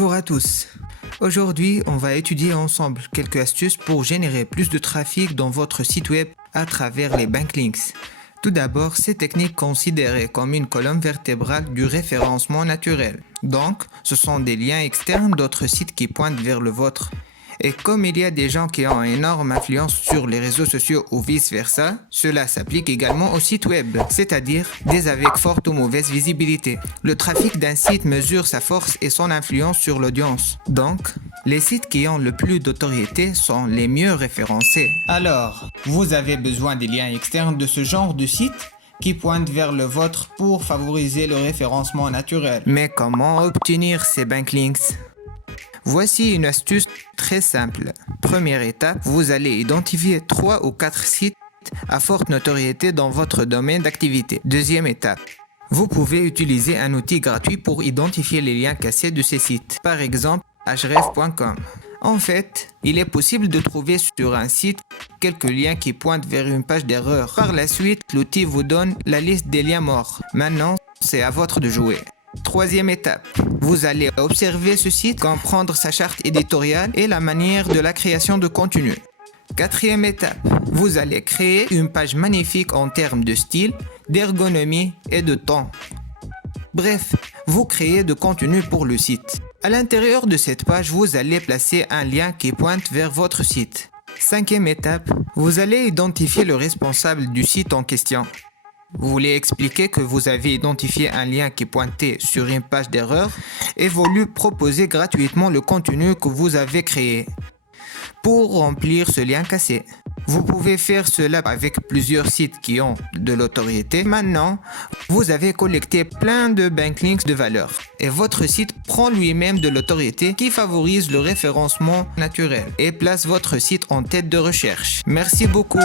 Bonjour à tous. Aujourd'hui, on va étudier ensemble quelques astuces pour générer plus de trafic dans votre site web à travers les backlinks. Tout d'abord, ces techniques considérées comme une colonne vertébrale du référencement naturel. Donc, ce sont des liens externes d'autres sites qui pointent vers le vôtre. Et comme il y a des gens qui ont une énorme influence sur les réseaux sociaux ou vice-versa, cela s'applique également aux sites web, c'est-à-dire des avec forte ou mauvaise visibilité. Le trafic d'un site mesure sa force et son influence sur l'audience. Donc, les sites qui ont le plus d'autorité sont les mieux référencés. Alors, vous avez besoin des liens externes de ce genre de site qui pointent vers le vôtre pour favoriser le référencement naturel. Mais comment obtenir ces backlinks ? Voici une astuce très simple. Première étape, vous allez identifier 3 ou 4 sites à forte notoriété dans votre domaine d'activité. Deuxième étape, vous pouvez utiliser un outil gratuit pour identifier les liens cassés de ces sites. Par exemple, href.com. En fait, il est possible de trouver sur un site quelques liens qui pointent vers une page d'erreur. Par la suite, l'outil vous donne la liste des liens morts. Maintenant, c'est à votre de jouer. Troisième étape, vous allez observer ce site, comprendre sa charte éditoriale et la manière de la création de contenu. Quatrième étape, vous allez créer une page magnifique en termes de style, d'ergonomie et de temps. Bref, vous créez de contenu pour le site. À l'intérieur de cette page, vous allez placer un lien qui pointe vers votre site. Cinquième étape, vous allez identifier le responsable du site en question. Vous voulez expliquer que vous avez identifié un lien qui pointait sur une page d'erreur et voulu proposer gratuitement le contenu que vous avez créé pour remplir ce lien cassé. Vous pouvez faire cela avec plusieurs sites qui ont de l'autorité. Maintenant, vous avez collecté plein de backlinks de valeur et votre site prend lui-même de l'autorité qui favorise le référencement naturel et place votre site en tête de recherche. Merci beaucoup.